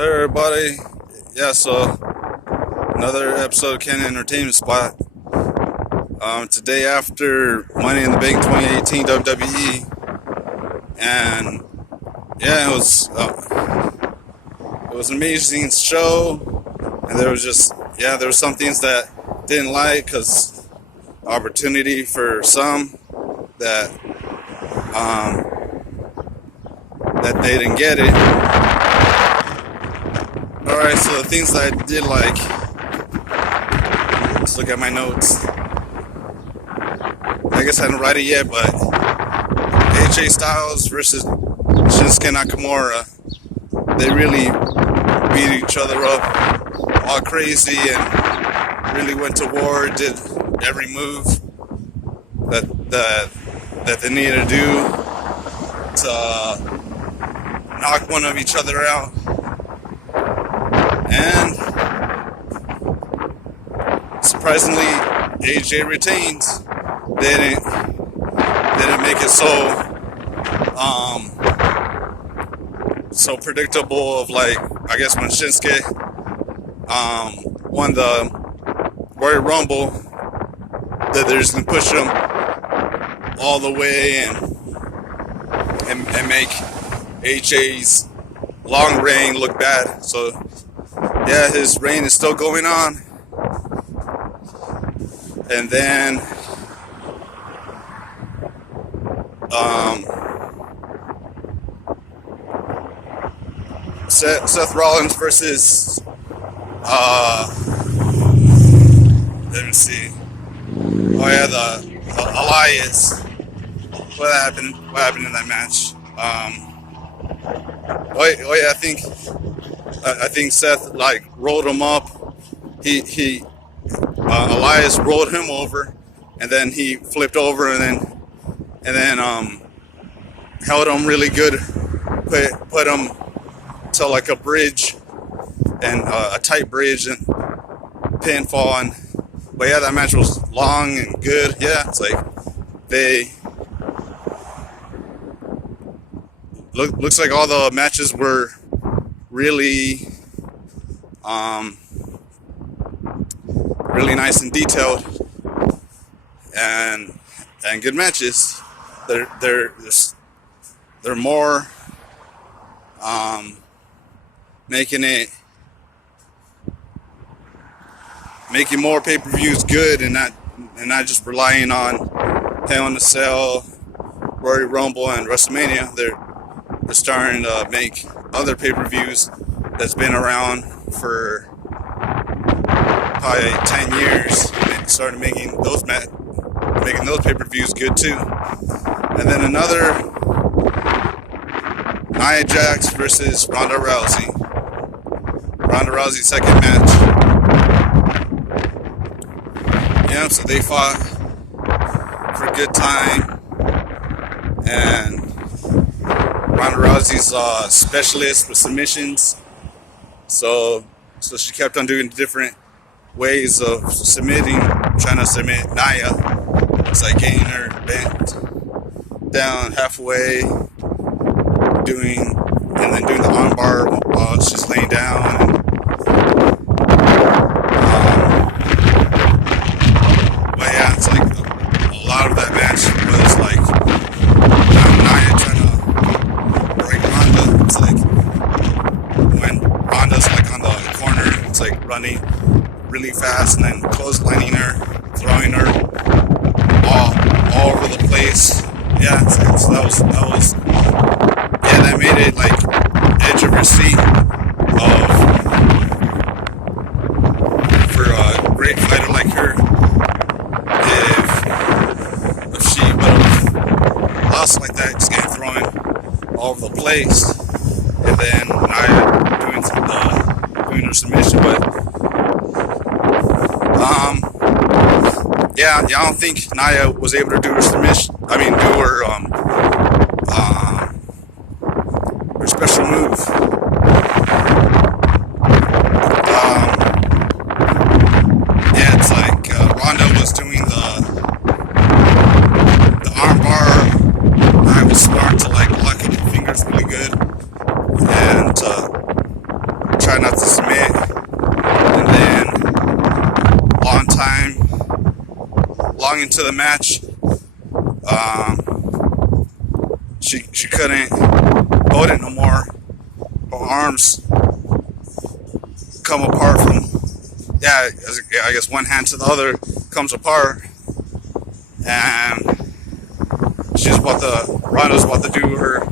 Hey everybody, yeah, so another episode of Ken Entertainment Spot. Today after Money in the Bank 2018 WWE, and yeah, it was an amazing show, and there was some things that didn't like because opportunity for some that they didn't get it. Alright, so the things that I did like, let's look at my notes. I guess I didn't write it yet, but AJ Styles versus Shinsuke Nakamura, they really beat each other up all crazy and really went to war, did every move that they needed to do to knock one of each other out. And surprisingly, AJ retains. They didn't make it so predictable of, like, I guess when Shinsuke won the Royal Rumble, that they're just gonna push him all the way and make AJ's long reign look bad. So yeah, his reign is still going on. And then Seth Rollins versus let me see. Oh yeah, the Elias. What happened in that match? Oh yeah, I think Seth like rolled him up. Elias rolled him over, and then he flipped over, and then held him really good, put him to like a bridge, and a tight bridge, and pinfall. And but yeah, that match was long and good. Yeah, it's like they looks like all the matches were really really nice and detailed, and good matches. They're more making more pay-per-views good, and not just relying on Hell in a Cell, Royal Rumble, and WrestleMania. They're starting to make other pay-per-views that's been around for probably 10 years. They started making those pay-per-views good too. And then another Nia Jax versus Ronda Rousey. Ronda Rousey's second match. Yeah, so they fought for a good time, and Ronda Rousey's a specialist with submissions, so she kept on doing different ways of trying to submit Nia. It's like getting her bent down halfway, doing the armbar while she's laying down. But yeah, it's like a lot of that match was like Nia trying to break Ronda. It's like when Ronda's like on the corner, it's like running really fast and then clotheslining her, throwing her all over the place. Yeah, so that made it like edge of your seat for a great fighter like her. If she would have lost like that, just getting thrown all over the place, and then Nia doing her submission, but yeah, I don't think Nia was able to do her submission. I mean, do her special move. Yeah, it's like Ronda was doing the armbar. I was smart to like lock up the fingers really good, and not to submit, and then long into the match, she couldn't hold it no more. Her arms come apart from, I guess one hand to the other comes apart, and Ronda's about to do her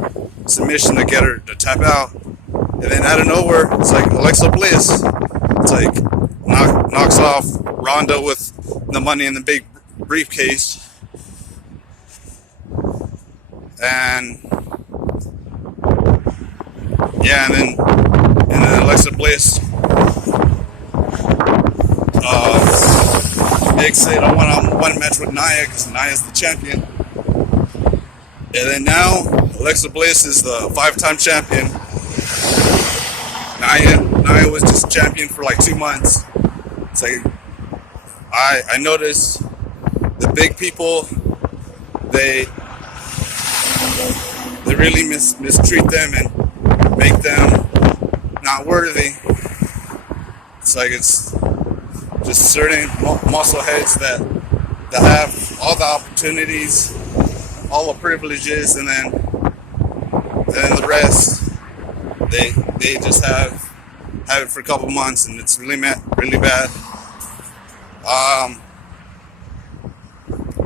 submission to get her to tap out, and then out of nowhere, it's like Alexa Bliss, it's like knocks off Ronda with the Money in the big briefcase, and then Alexa Bliss makes it a one-on-one match with Nia, because Nia's the champion. And then now Alexa Bliss is the 5-time champion. Nia was just champion for like 2 months. It's like I noticed the big people, they really mistreat them and make them not worthy. It's like it's just certain muscle heads that have all the opportunities, all the privileges, and then the rest, they just have it for a couple months, and it's really bad.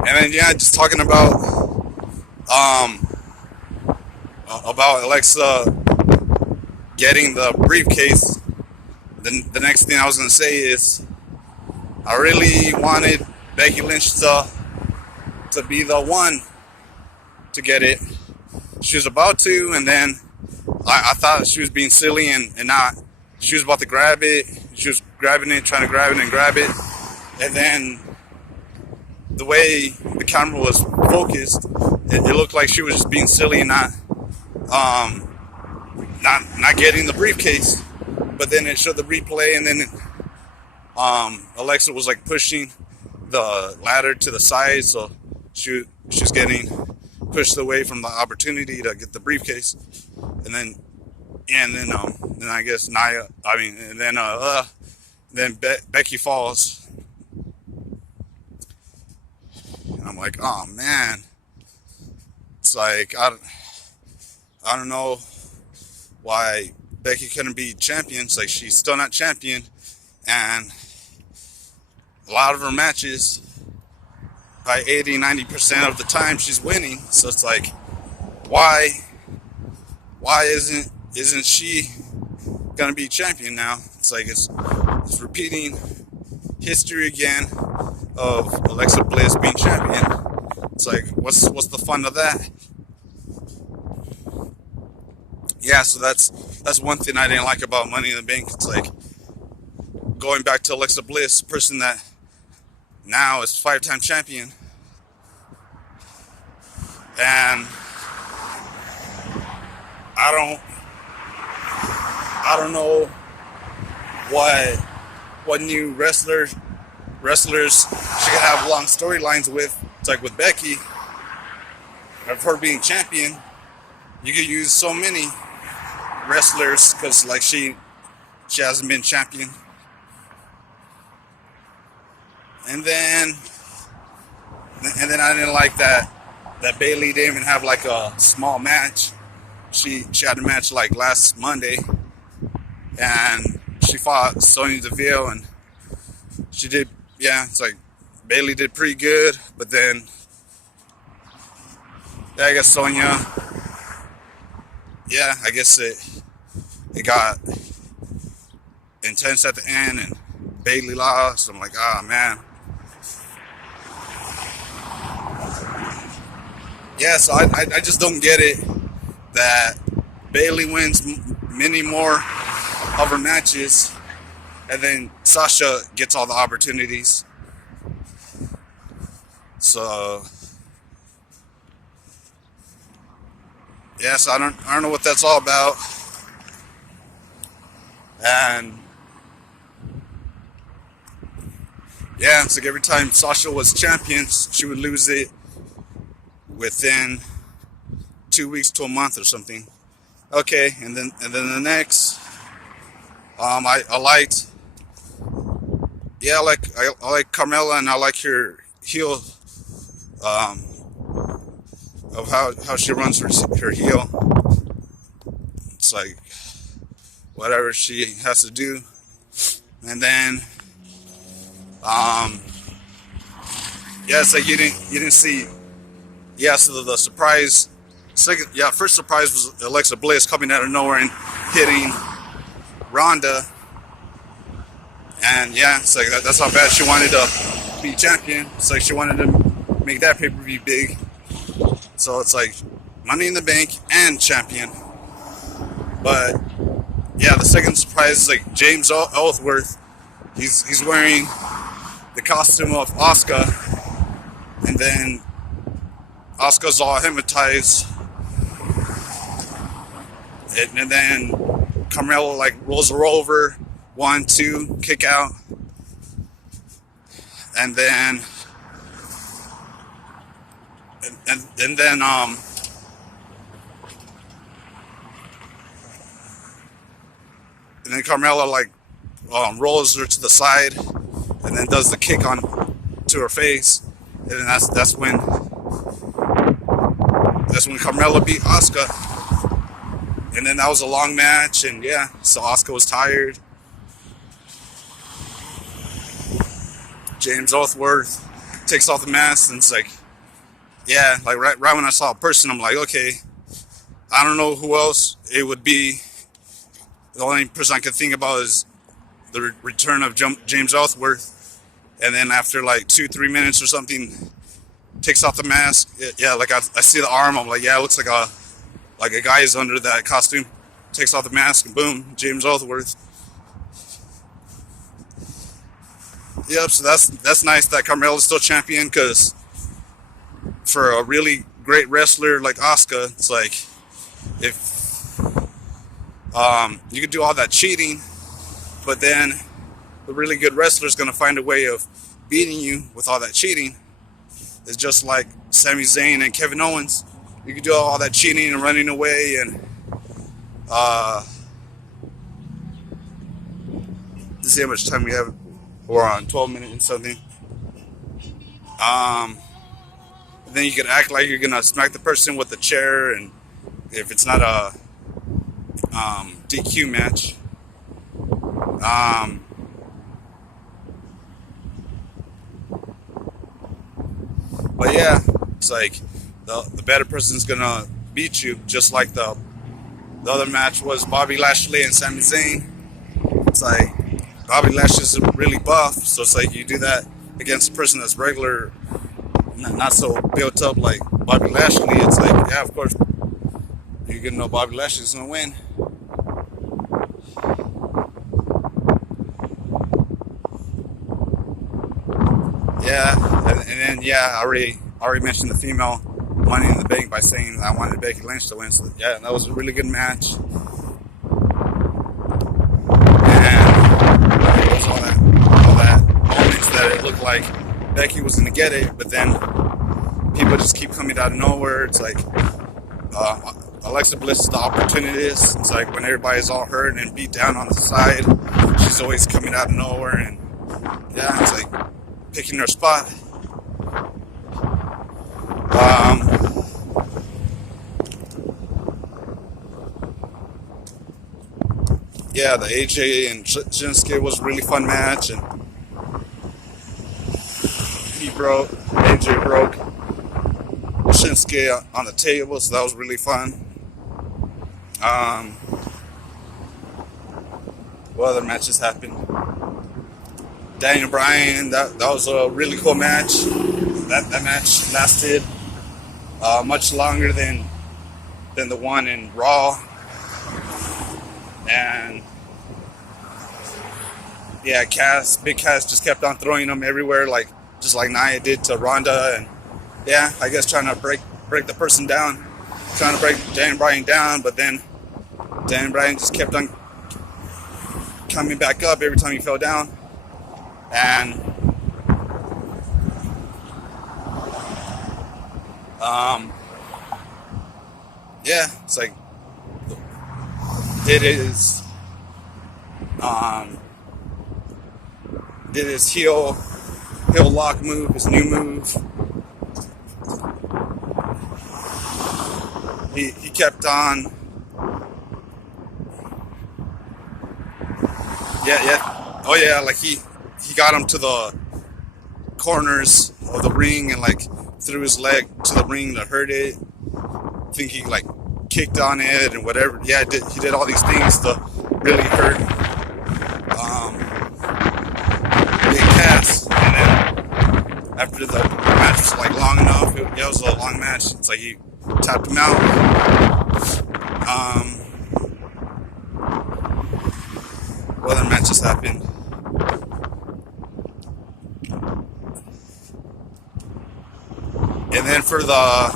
And then just talking about Alexa getting the briefcase. The next thing I was gonna say is, I really wanted Becky Lynch to be the one to get it. She was about to, and then I thought she was being silly and not. She was about to grab it. She was grabbing it, trying to grab it and grab it, and then the way the camera was focused, it looked like she was just being silly and not getting the briefcase. But then it showed the replay, and then Alexa was like pushing the ladder to the side, so she's getting pushed away from the opportunity to get the briefcase. And then I guess Nia, then Becky falls, and I'm like, oh man, it's like I don't know why Becky couldn't be champion. It's like she's still not champion, and a lot of her matches, by 80-90% of the time, she's winning. So it's like, why isn't she gonna be champion now? It's like it's repeating history again of Alexa Bliss being champion. It's like, what's the fun of that? Yeah, so that's one thing I didn't like about Money in the Bank. It's like, going back to Alexa Bliss, person that now is 5-time champion, and I don't know what new wrestlers she could have long storylines with. It's like with Becky, of her being champion, you could use so many wrestlers, because like she hasn't been champion. And then I didn't like that Bayley didn't even have like a small match. She had a match like last Monday, and she fought Sonya Deville, and she did, it's like Bayley did pretty good, but then I guess Sonya, I guess it got intense at the end, and Bayley lost. I'm like, oh man. Yeah, so I just don't get it that Bayley wins many more of her matches, and then Sasha gets all the opportunities. So so I don't know what that's all about. And it's like every time Sasha was champion, she would lose it within 2 weeks to a month or something. Okay, and then the next I liked, yeah, I like Carmella, and I like her heel, um, of how she runs her heel. It's like whatever she has to do, and then yeah, it's like you didn't see, yeah. So the surprise, second, yeah, first surprise was Alexa Bliss coming out of nowhere and hitting Ronda, and yeah, it's like that's how bad she wanted to be champion. It's like she wanted to make that pay-per-view big. So it's like Money in the Bank and champion. But yeah, the second surprise is like James Ellsworth. He's wearing the costume of Asuka, and then Asuka's all hypnotized, and then Carmelo like rolls her over, 1, 2, kick out, and then and then Carmella like rolls her to the side, and then does the kick on to her face, and then that's when Carmella beat Asuka, and then that was a long match, and yeah, so Asuka was tired. James Ellsworth takes off the mask, and it's like, yeah, like right when I saw a person, I'm like, okay, I don't know who else it would be. The only person I could think about is the return of James Ellsworth, and then after like 2-3 minutes or something, takes off the mask. Yeah, like I see the arm. I'm like, yeah, it looks like a guy is under that costume. Takes off the mask, and boom, James Ellsworth. Yep. So that's nice that Carmella's still champion, because for a really great wrestler like Asuka, it's like if you could do all that cheating, but then the really good wrestler is going to find a way of beating you with all that cheating. It's just like Sami Zayn and Kevin Owens. You could do all that cheating and running away, and let's see how much time we have. We're on 12 minutes and something. Then you could act like you're gonna smack the person with the chair, and if it's not a DQ match, but yeah, it's like the better person's gonna beat you, just like the other match was Bobby Lashley and Sami Zayn. It's like Bobby Lashley's really buff, so it's like you do that against a person that's regular, not so built up like Bobby Lashley. It's like, yeah, of course, you're gonna know Bobby Lashley's gonna win. Yeah, and then yeah, I already mentioned the female Money in the Bank by saying I wanted Becky Lynch to win. So yeah, that was a really good match. All that moments that it looked like Becky was gonna get it, but then people just keep coming out of nowhere. It's like Alexa Bliss is the opportunist. It's like when everybody's all hurt and beat down on the side, she's always coming out of nowhere, and yeah, it's like picking her spot. Yeah, the AJ and Shinsuke was a really fun match, and AJ broke Shinsuke on the table, so that was really fun. What other matches happened? Daniel Bryan, that was a really cool match. That match lasted much longer than the one in Raw. And yeah, Big Cass just kept on throwing them everywhere, just like Nia did to Ronda, and yeah, I guess trying to break the person down, trying to break Daniel Bryan down, but then Daniel Bryan just kept on coming back up every time he fell down, and yeah, it's like it is Um, did his heel lock move, his new move. He kept on. Yeah. Oh yeah, like he got him to the corners of the ring and like threw his leg to the ring to hurt it. I think he like kicked on it and whatever. Yeah, he did all these things to really hurt Big Cass. And then after the match was like long enough, it was a long match. It's like he tapped him out. What other matches happened? And then for the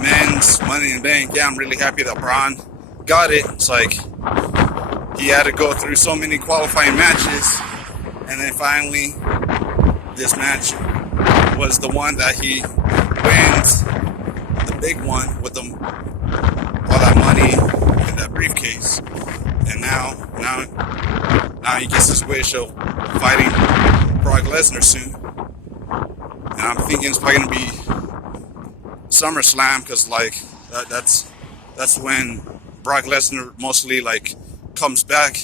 men's Money in the Bank, yeah, I'm really happy that Braun got it. It's like he had to go through so many qualifying matches, and then finally this match was the one that he wins, the big one with all that money in that briefcase. And now he gets his wish of fighting Brock Lesnar soon. And I'm thinking it's probably gonna be SummerSlam, because like that's when Brock Lesnar mostly like comes back.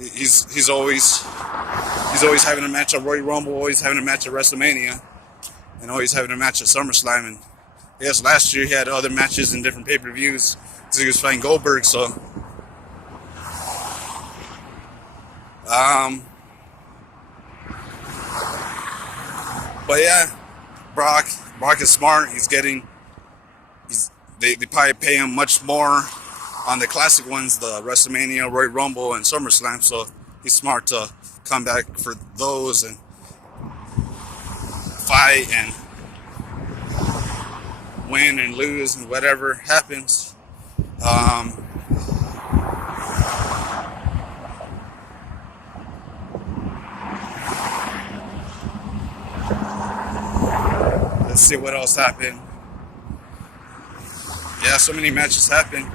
He's always having a match at Royal Rumble, always having a match at WrestleMania, and always having a match at SummerSlam. And yes, last year he had other matches in different pay-per-views because he was fighting Goldberg. So but yeah, Brock is smart. They probably pay him much more on the classic ones, the WrestleMania, Royal Rumble, and SummerSlam. So he's smart to come back for those and fight and win and lose and whatever happens. Let's see what else happened. Yeah, so many matches happened.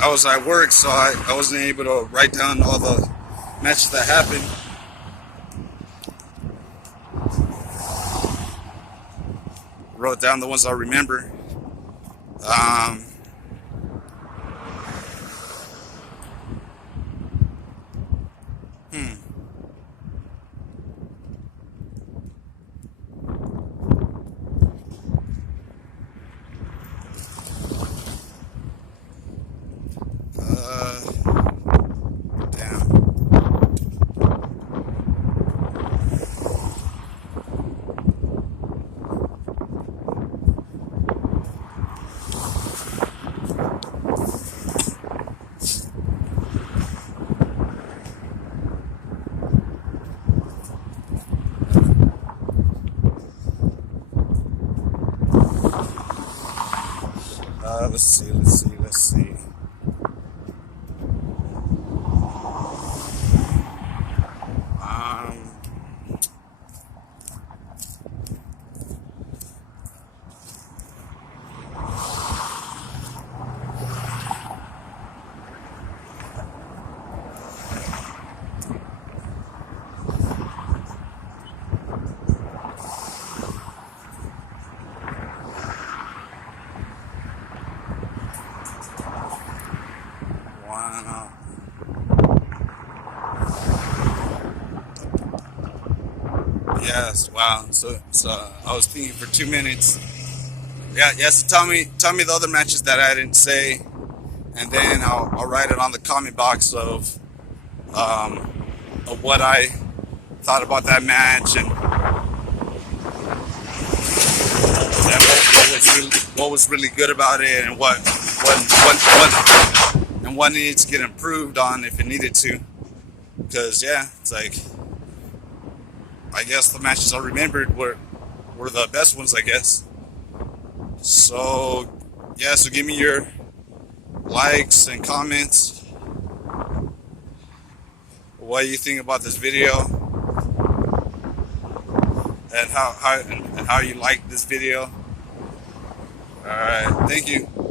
I was at work, so I wasn't able to write down all the matches that happened. Wrote down the ones I remember. Damn. Let's see. Wow. Yes, wow. So I was thinking for 2 minutes. Yeah, yes. So tell me the other matches that I didn't say, and then I'll write it on the comment box of what I thought about that match and what was really good about it, and what needed to get improved on if it needed to. Because yeah, it's like, I guess the matches I remembered were the best ones, I guess. So yeah, so give me your likes and comments. What do you think about this video, and how you like this video? Thank you.